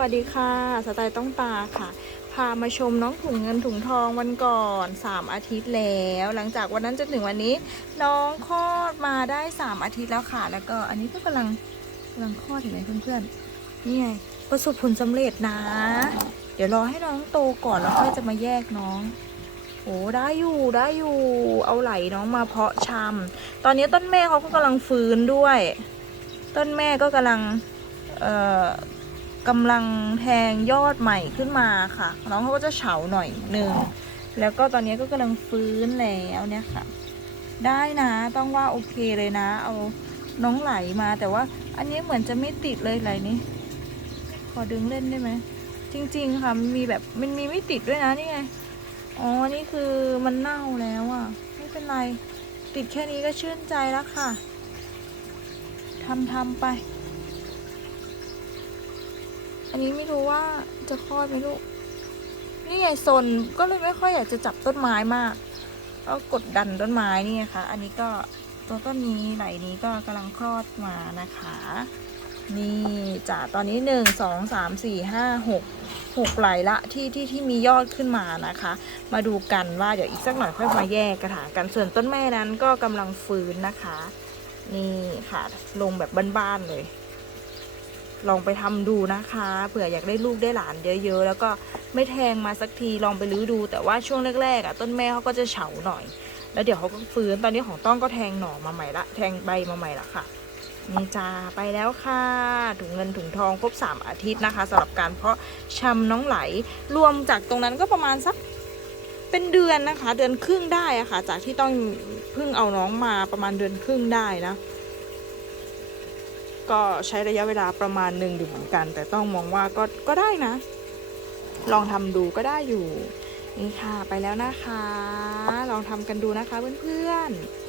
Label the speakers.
Speaker 1: วัสดีค่ะ สไตล์ต้องตาค่ะ พามาชมน้องถุงเงินถุงทองวันก่อน 3 อาทิตย์แล้ว หลังจากวันนั้นจนถึงวันนี้ น้องคลอดมาได้ 3 อาทิตย์แล้วค่ะ แล้วก็อันนี้ก็กำลังกำลังคลอดอยู่เลยเพื่อนๆ นี่ไงประสบผลสำเร็จนะ เดี๋ยวรอให้น้องโตก่อนแล้วค่อยจะมาแยกน้องโอ้ได้อยู่ได้อยู่ เอาไหลน้องมาเพาะชำตอนนี้ต้นแม่เขาก็กำลังฟื้นด้วย ต้นแม่ก็กำลังเอ่อ กำลังแทงยอดใหม่ขึ้นมาค่ะ น้องเขาก็จะเฉาหน่อยหนึ่งแล้วก็ตอนนี้ก็กำลังฟื้นแล้วเนี่ยค่ะ ได้นะต้องว่าโอเคเลยนะ เอาน้องไหลมาแต่ว่าอันนี้เหมือนจะไม่ติดเลยไหลนี้ ขอดึงเล่นได้ไหมจริง ๆ ค่ะมีแบบมันมีไม่ติดด้วยนะนี่ไงอ๋อนี่คือมันเน่าแล้วอะ ไม่เป็นไร ติดแค่นี้ก็ชื่นใจแล้วค่ะทำทำไป อันนี้ไม่รู้ว่าจะคลอดไหมลูก นี่ไงซนก็เลยไม่ค่อยอยากจะจับต้นไม้มากก็กดดันต้นไม้นี่ไงคะ อันนี้ก็ตัวต้นนี้ไหลนี้ก็กำลังคลอดมานะคะ นี่จ้ะตอนนี้หนึ่งสองสามสี่ห้าหกหกไหลละที่ที่ที่มียอดขึ้นมานะคะ มาดูกันว่าเดี๋ยวอีกสักหน่อยค่อยมาแยกกระถางกันส่วนต้นแม่นั้นก็กำลังฟื้นนะคะ นี่ค่ะลงแบบบ้านๆเลย ลองไปทำดูนะคะเผื่ออยากได้ลูกได้หลานเยอะๆ แล้วก็ไม่แทงมาสักทีลองไปรื้อดู แต่ว่าช่วงแรกๆอะต้นแม่เขาก็จะเฉาหน่อย แล้วเดี๋ยวเขาก็ฟื้นตอนนี้ของต้องก็แทงหน่อมาใหม่ละแทงใบมาใหม่ละค่ะนี่จ้าไปแล้วค่ะ ถุงเงินถุงทองครบ 3 อาทิตย์นะคะสำหรับการเพาะชำน้องไหลรวมจากตรงนั้นก็ประมาณสักเป็นเดือนนะคะ เดือนครึ่งได้อะค่ะ จากที่ต้องเพิ่งเอาน้องมาประมาณเดือนครึ่งได้นะ ก็ใช้ระยะเวลาประมาณหนึ่งอยู่เหมือนกัน แต่ต้องมองว่าก็ก็ได้นะ ลองทำดูก็ได้อยู่ นี่ค่ะไปแล้วนะคะ ลองทำกันดูนะคะเพื่อนๆ